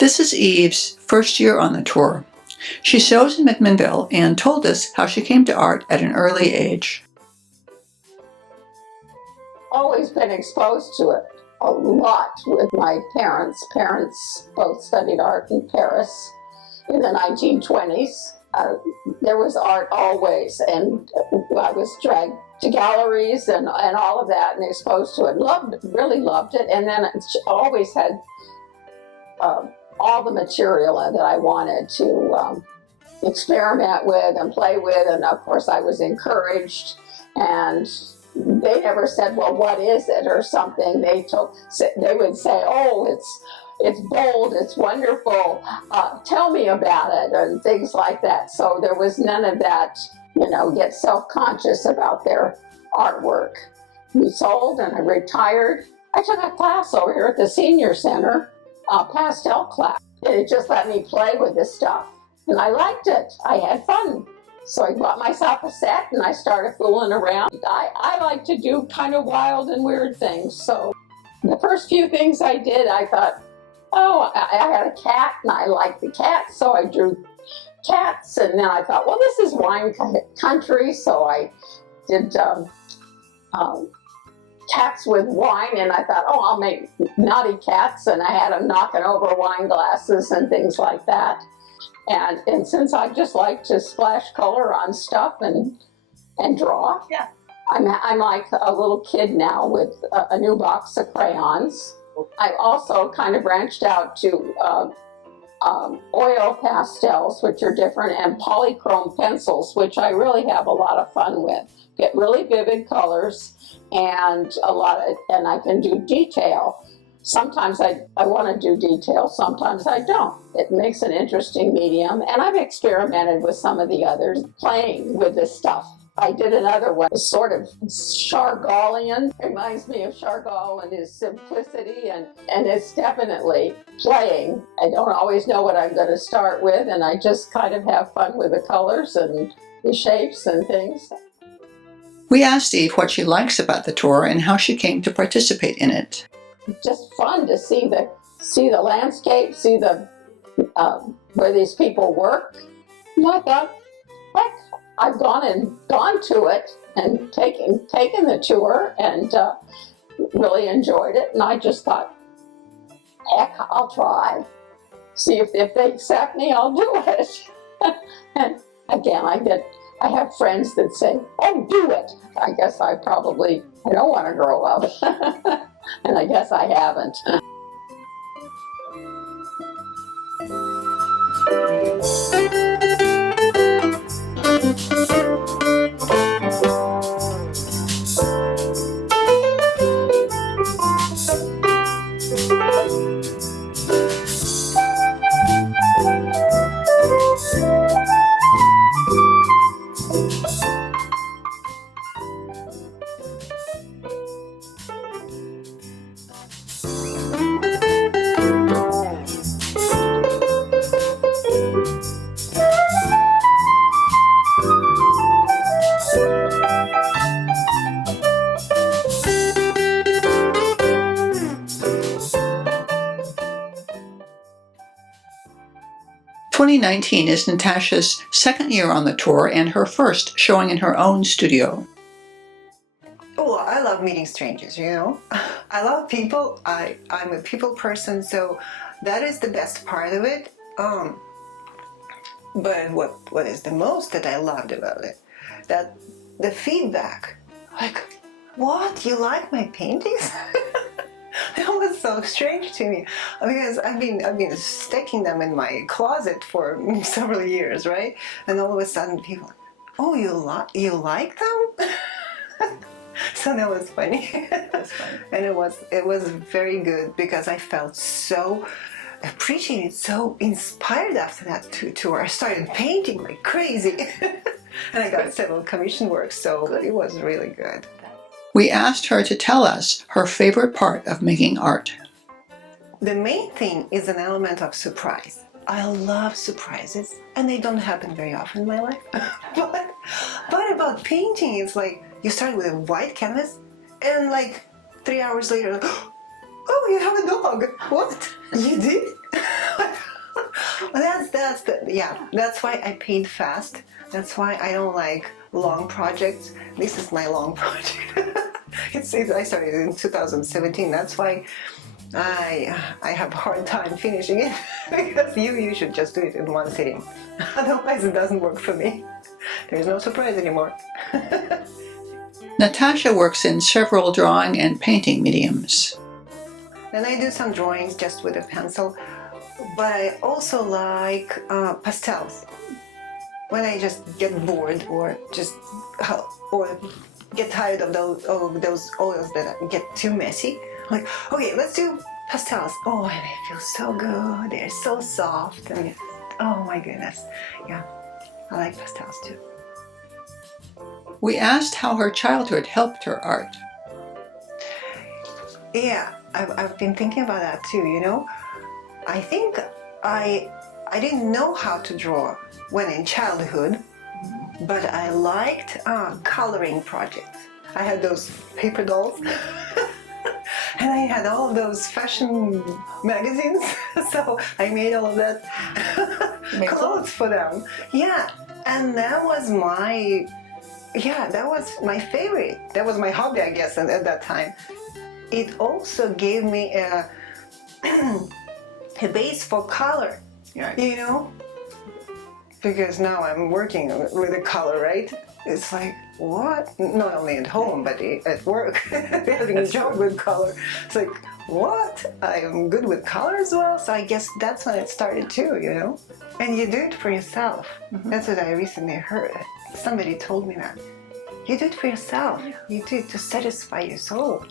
This is Eve's first year on the tour. She shows in McMinnville and told us how she came to art at an early age. Always been exposed to it a lot with my parents. Parents both studied art in Paris in the 1920s. There was art always, and I was dragged to galleries and all of that and exposed to it. Really loved it, and then always had all the material that I wanted to experiment with and play with, and of course I was encouraged, and they never said, well, what is it or something. They would say, oh, it's bold, it's wonderful, tell me about it, and things like that. So there was none of that, get self-conscious about their artwork. We sold and I retired. I took a class over here at the Senior Center, pastel class. And it just let me play with this stuff. And I liked it. I had fun. So I bought myself a set and I started fooling around. I like to do kind of wild and weird things. So the first few things I did, I thought, oh, I had a cat and I liked the cat. So I drew cats. And then I thought, well, this is wine country. So I did cats with wine, and I thought, oh, I'll make naughty cats, and I had them knocking over wine glasses and things like that. And since I just like to splash color on stuff and draw, yeah, I'm like a little kid now with a new box of crayons. I also kind of branched out to oil pastels, which are different, and polychrome pencils, which I really have a lot of fun with. Get really vivid colors and and I can do detail. Sometimes I want to do detail, sometimes I don't. It makes an interesting medium, and I've experimented with some of the others, playing with this stuff. I did another one, sort of Chagallien. Reminds me of Chagall and his simplicity, and it's definitely playing. I don't always know what I'm going to start with, and I just kind of have fun with the colors and the shapes and things. We asked Eve what she likes about the tour and how she came to participate in it. Just fun to see the landscape, see the where these people work. And I thought, heck, I've gone to it and taken the tour and really enjoyed it. And I just thought, heck, I'll try. See if they accept me, I'll do it. And again, I have friends that say, oh, do it. I guess I don't want to grow up. And I guess I haven't. 2019 is Natasha's second year on the tour and her first showing in her own studio. Oh, I love meeting strangers, I love people. I'm a people person, so that is the best part of it. But what is the most that I loved about it? That the feedback. Like, what? You like my paintings? That was so strange to me, because I've been sticking them in my closet for several years, right? And all of a sudden people, oh, you like them? So that was funny. That's funny. And it was very good, because I felt so appreciated, so inspired after that tour. I started painting like crazy. And I got several commission works, so it was really good. We asked her to tell us her favorite part of making art. The main thing is an element of surprise. I love surprises, and they don't happen very often in my life. But about painting, it's like you start with a white canvas, and like 3 hours later, oh, you have a dog. What? You did? That's why I paint fast. That's why I don't like long projects. This is my long project. I started in 2017. That's why I have a hard time finishing it because you should just do it in one sitting. Otherwise, it doesn't work for me. There's no surprise anymore. Natasha works in several drawing and painting mediums. And I do some drawings just with a pencil, but I also like pastels. When I just get bored or get tired of those oils that get too messy, I'm like, okay, let's do pastels. Oh, and they feel so good. They're so soft, and oh my goodness, yeah, I like pastels too. We asked how her childhood helped her art. Yeah, I've been thinking about that too, you know. I think I didn't know how to draw when in childhood, but I liked coloring projects. I had those paper dolls and I had all of those fashion magazines, so I made all of that clothes for them. Yeah, and that was my favorite. That was my hobby, I guess, at that time. It also gave me a base for color, you know? Because now I'm working with a color, right? It's like, what? Not only at home, but at work, having a job with color. It's like, what? I'm good with color as well? So I guess that's when it started too, you know? And you do it for yourself. Mm-hmm. That's what I recently heard. Somebody told me that. You do it for yourself. You do it to satisfy your soul.